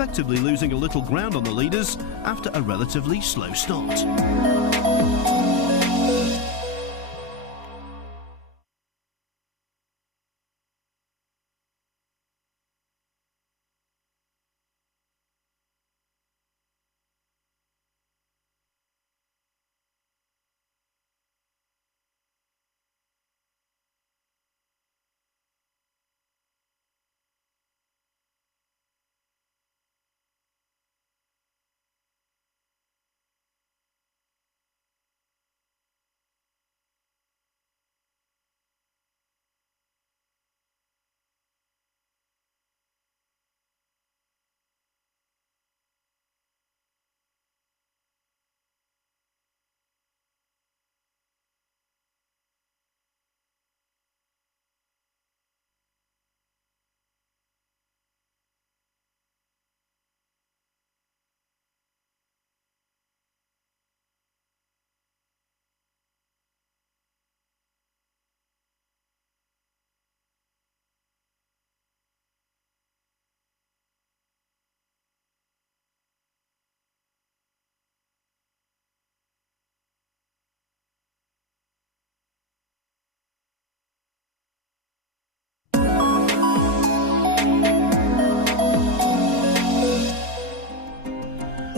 effectively losing a little ground on the leaders after a relatively slow start.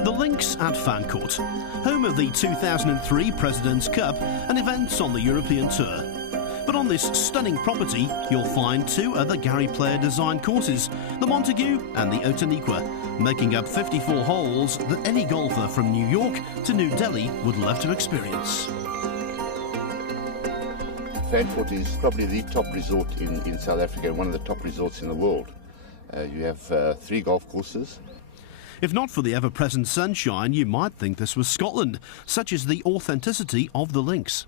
The links at Fancourt, home of the 2003 President's Cup and events on the European Tour. But on this stunning property, you'll find two other Gary Player designed courses, the Montague and the Otaniqua, making up 54 holes that any golfer from New York to New Delhi would love to experience. Fancourt is probably the top resort in South Africa and one of the top resorts in the world. You have 3 golf courses. If not for the ever-present sunshine, you might think this was Scotland. Such is the authenticity of the links.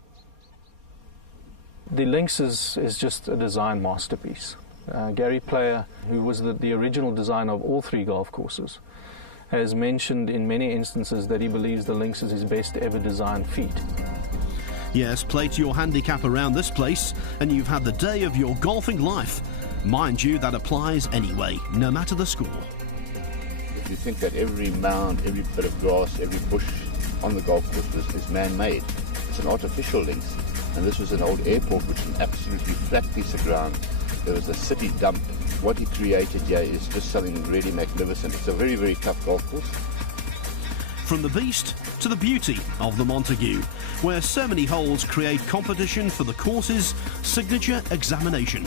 The links is just a design masterpiece. Gary Player, who was the original designer of all 3 golf courses, has mentioned in many instances that he believes the links is his best ever designed feat. Yes, play to your handicap around this place and you've had the day of your golfing life. Mind you, that applies anyway, no matter the score. If you think that every mound, every bit of grass, every bush on the golf course is man-made, it's an artificial links. And this was an old airport, which is an absolutely flat piece of ground. There was a city dump. What he created here is just something really magnificent. It's a very, very tough golf course. From the beast to the beauty of the Montague, where so many holes create competition for the course's signature examination.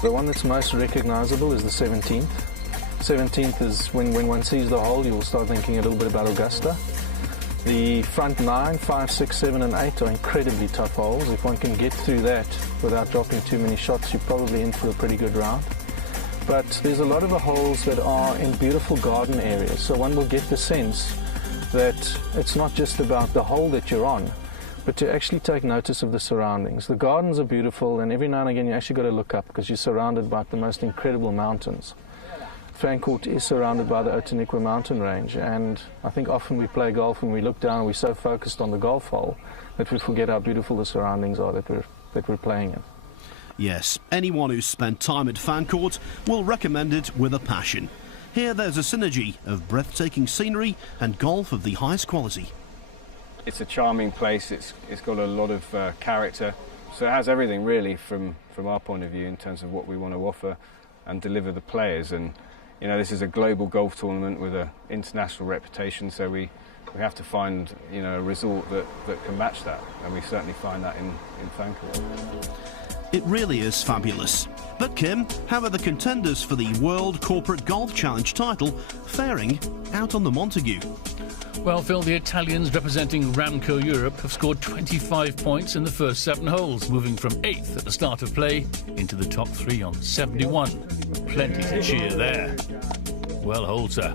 The one that's most recognisable is the 17th. 17th is when one sees the hole, you will start thinking a little bit about Augusta. The front 9, 5, 6, 7 and 8 are incredibly tough holes. If one can get through that without dropping too many shots, you're probably in for a pretty good round. But there's a lot of the holes that are in beautiful garden areas, so one will get the sense that it's not just about the hole that you're on, but to actually take notice of the surroundings. The gardens are beautiful, and every now and again you actually got to look up because you're surrounded by the most incredible mountains. Fancourt is surrounded by the Otaniqua mountain range, and I think often we play golf and we look down and we're so focused on the golf hole that we forget how beautiful the surroundings are that we're playing in. Yes, anyone who's spent time at Fancourt will recommend it with a passion. Here there's a synergy of breathtaking scenery and golf of the highest quality. It's a charming place, it's got a lot of character, so it has everything really from our point of view in terms of what we want to offer and deliver the players. And you know, this is a global golf tournament with an international reputation, so we have to find, you know, a resort that can match that, and we certainly find that in Fancourt. It really is fabulous. But Kim, how are the contenders for the World Corporate Golf Challenge title faring out on the Montague? Well, Phil, the Italians representing Ramco Europe have scored 25 points in the first 7 holes, moving from 8th at the start of play into the top 3 on 71. Plenty to cheer there. Well holed, sir.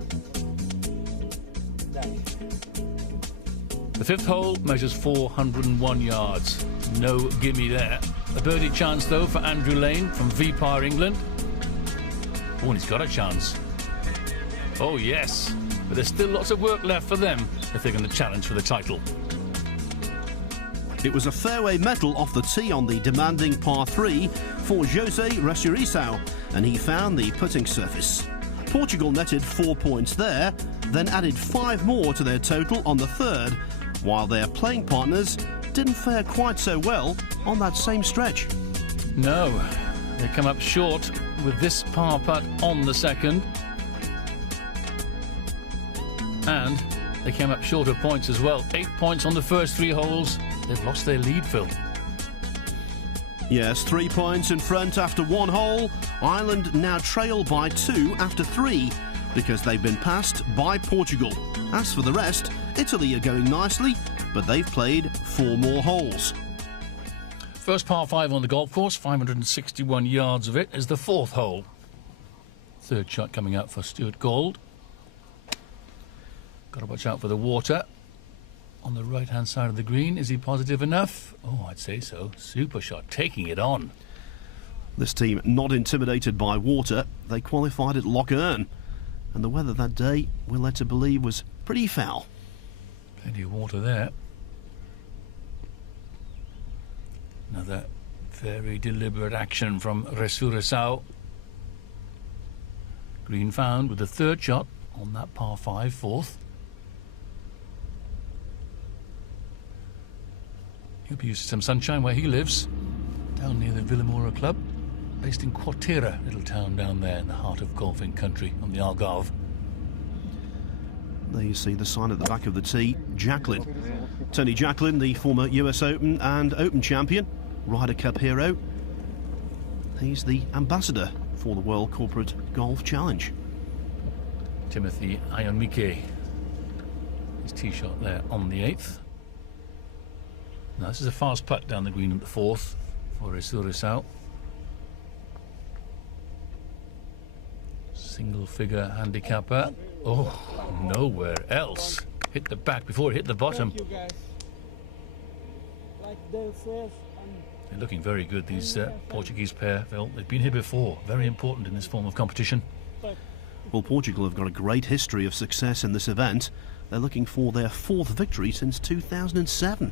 The 5th hole measures 401 yards. No gimme there. A birdie chance, though, for Andrew Lane from VPAR England. Oh, and he's got a chance. Oh, yes. But there's still lots of work left for them if they're going to challenge for the title. It was a fairway medal off the tee on the demanding par 3 for José Ressurizao, and he found the putting surface. Portugal netted 4 points there, then added 5 more to their total on the third, while their playing partners didn't fare quite so well on that same stretch. No, they come up short with this par putt on the second. And they came up short of points as well. 8 points on the first 3 holes. They've lost their lead, Phil. Yes, 3 points in front after 1 hole. Ireland now trail by 2 after 3 because they've been passed by Portugal. As for the rest, Italy are going nicely, but they've played 4 more holes. First par 5 on the golf course, 561 yards of it, is the 4th hole. Third shot coming out for Stuart Gold. Got to watch out for the water. On the right-hand side of the green, is he positive enough? Oh, I'd say so. Super shot, taking it on. This team not intimidated by water. They qualified at Loch Earn, and the weather that day, we're led to believe, was pretty foul. Plenty of water there. Another very deliberate action from Resurrecao. Green found with the third shot on that par 5, 4th. He'll be used to some sunshine where he lives, down near the Villamora Club, based in Quarteira, little town down there in the heart of golfing country on the Algarve. There you see the sign at the back of the tee, Jacklin. Tony Jacklin, the former US Open and Open champion, Ryder Cup hero. He's the ambassador for the World Corporate Golf Challenge. Timothy Ionmike, his tee shot there on the 8th. Now this is a fast putt down the green at the 4th for Resurrecao. Single figure handicapper. Oh, nowhere else. Hit the back before it hit the bottom. Thank you, guys. Like Dale says, They're looking very good, these Portuguese pair, Phil. They've been here before. Very important in this form of competition. Well, Portugal have got a great history of success in this event. They're looking for their 4th victory since 2007.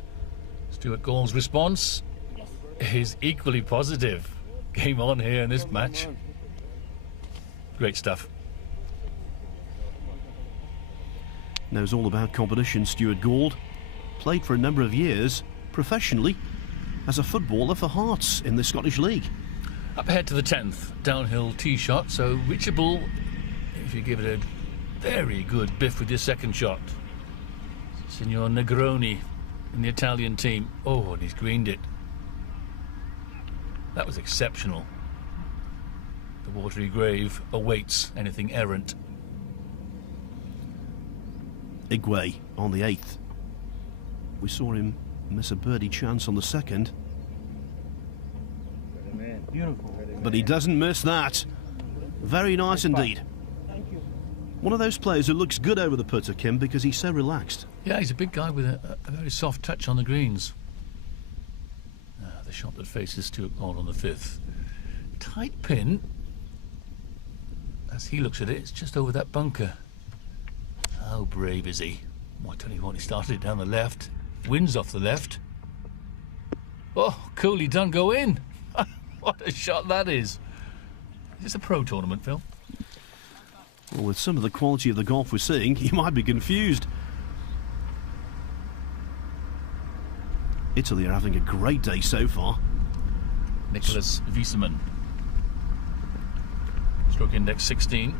Stuart Gall's response is equally positive. Game on here in this match. Great stuff. Knows all about competition, Stuart Gould. Played for a number of years professionally as a footballer for Hearts in the Scottish League. Up ahead to the 10th, downhill tee shot, so reachable if you give it a very good biff with your second shot. Signor Negroni in the Italian team. Oh, and he's greened it. That was exceptional. The watery grave awaits anything errant. Igwe on the 8th. We saw him miss a birdie chance on the 2nd. beautiful. But he doesn't miss that. Very nice indeed. Thank you. One of those players who looks good over the putter, Kim, because he's so relaxed. Yeah, he's a big guy with a very soft touch on the greens. The shot that faces Stuart Gold on the 5th. Tight pin. As he looks at it, it's just over that bunker. How brave is he? Well, I tell you what, he started it down the left. Winds off the left. Oh, coolly done, go in. What a shot that is. Is this a pro tournament, Phil? Well, with some of the quality of the golf we're seeing, you might be confused. Italy are having a great day so far. Nicholas Wieseman. Stroke index 16,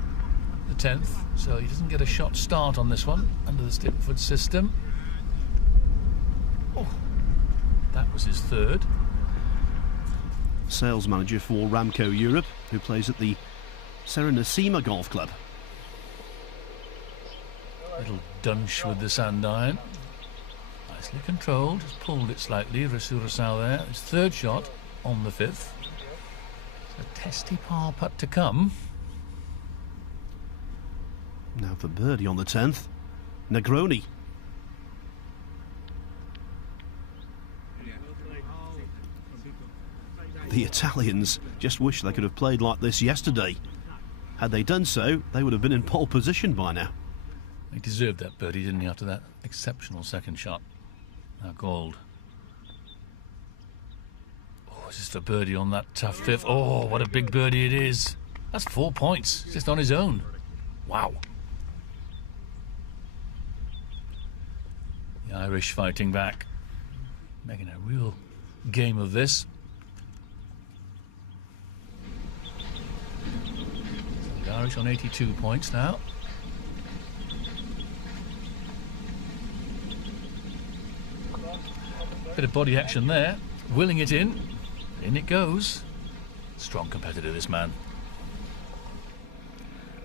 the 10th, so he doesn't get a shot start on this one under the Stipford system. Oh, that was his 3rd. Sales manager for Ramco Europe, who plays at the Serenissima Golf Club. Little dunch with the sand iron. Nicely controlled, just pulled it slightly. Resurrecao there. His 3rd shot on the 5th. A testy par putt to come. Now for birdie on the 10th. Negroni. The Italians just wish they could have played like this yesterday. Had they done so, they would have been in pole position by now. He deserved that birdie, didn't he, after that exceptional second shot. Now Gold. Oh, is this for birdie on that tough 5th? Oh, what a big birdie it is. That's 4 points, just on his own. Wow. The Irish fighting back, making a real game of this. So the Irish on 82 points now. Bit of body action there, willing it in it goes. Strong competitor, this man.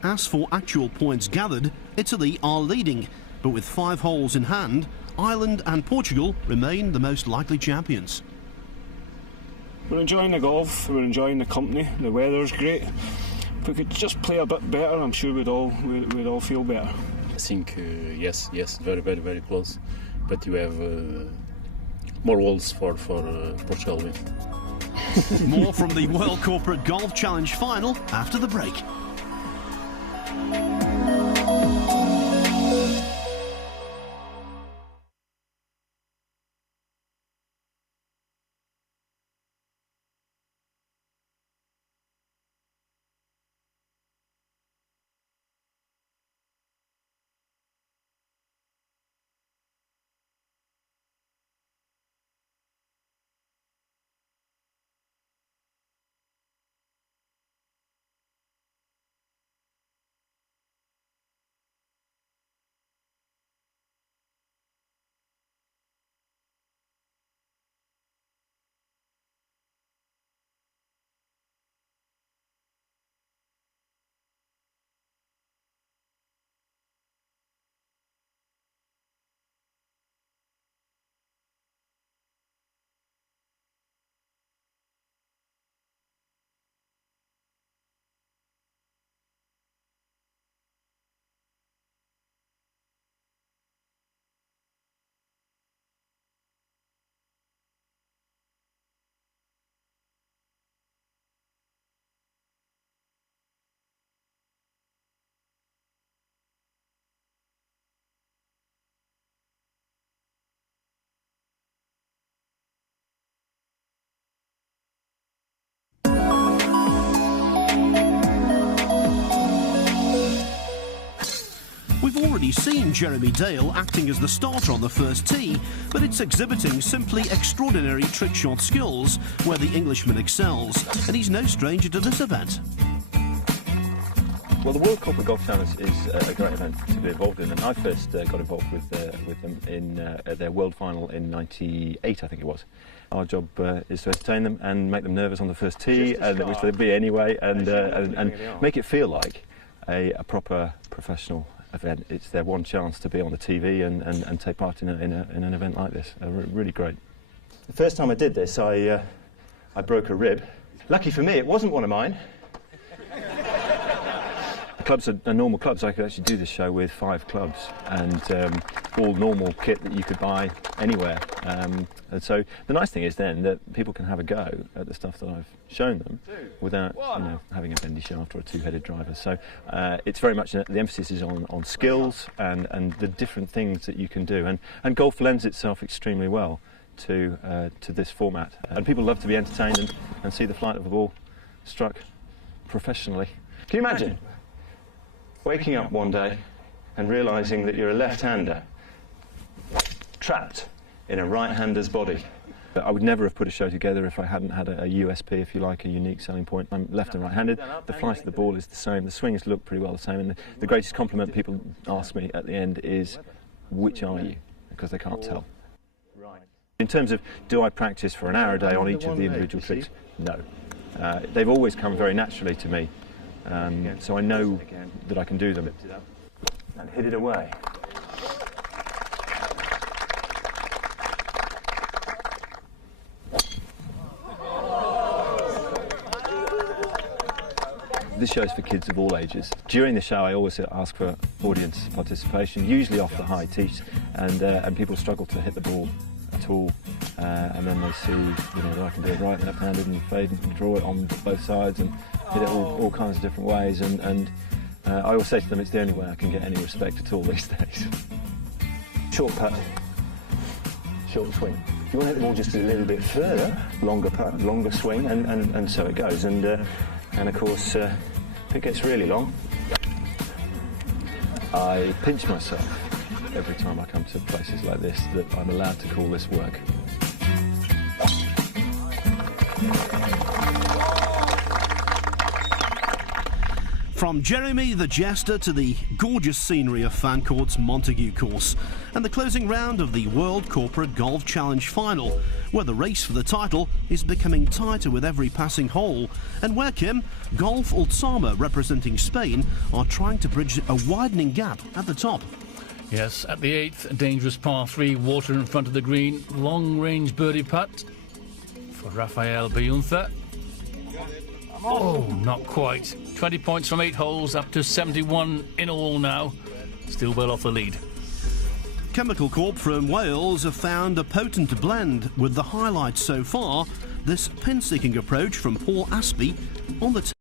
As for actual points gathered, Italy are leading, but with 5 holes in hand, Ireland and Portugal remain the most likely champions. We're enjoying the golf, we're enjoying the company, the weather's great. If we could just play a bit better, I'm sure we'd all feel better. I think yes, very, very, very close. But you have more holes for Portugal win. More from the World Corporate Golf Challenge final after the break. We've already seen Jeremy Dale acting as the starter on the first tee, but it's exhibiting simply extraordinary trick shot skills where the Englishman excels, and he's no stranger to this event. Well, the World Corporate Golf Challenge is a great event to be involved in, and I first got involved with them in their World Final in '98, I think it was. Our job is to entertain them and make them nervous on the first tee, which they'd be anyway, and make it feel like a proper professional event. It's their one chance to be on the TV and take part in an event like this. Really great. The first time I did this, I broke a rib. Lucky for me, it wasn't one of mine. The clubs are normal clubs. I could actually do this show with 5 clubs and all normal kit that you could buy anywhere. And so the nice thing is then that people can have a go at the stuff that I've shown them without having a bendy shaft or a 2-headed driver. So it's very much the emphasis is on skills and the different things that you can do. And golf lends itself extremely well to this format. And people love to be entertained and see the flight of the ball struck professionally. Can you imagine waking up one day and realising that you're a left-hander trapped in a right-hander's body? I would never have put a show together if I hadn't had a USP, if you like, a unique selling point. I'm left and right-handed. The flight of the ball is the same. The swings look pretty well the same. And the greatest compliment people ask me at the end is, which are you? Because they can't tell. In terms of, do I practice for an hour a day on each of the individual tricks? No. They've always come very naturally to me. So I know that I can do them. And hit it away. This show is for kids of all ages. During the show I always ask for audience participation, usually off the high tees, and people struggle to hit the ball at all. And then they see that I can do it right and left-handed and fade and draw it on both sides and hit it all kinds of different ways, and I always say to them it's the only way I can get any respect at all these days. Short putt, short swing. You want to hit the ball just a little bit further, longer putt, longer swing, and so it goes. And of course, if it gets really long, I pinch myself every time I come to places like this that I'm allowed to call this work. From Jeremy the Jester to the gorgeous scenery of Fancourt's Montague course and the closing round of the World Corporate Golf Challenge final, where the race for the title is becoming tighter with every passing hole, and where, Kim, Golf Ultzama representing Spain are trying to bridge a widening gap at the top. Yes, at the 8th, a dangerous par 3, water in front of the green, long-range birdie putt for Rafael Biuntha. Oh, not quite. 20 points from 8 holes, up to 71 in all now. Still well off the lead. Chemical Corp from Wales have found a potent blend, with the highlights so far this pin-seeking approach from Paul Aspey on the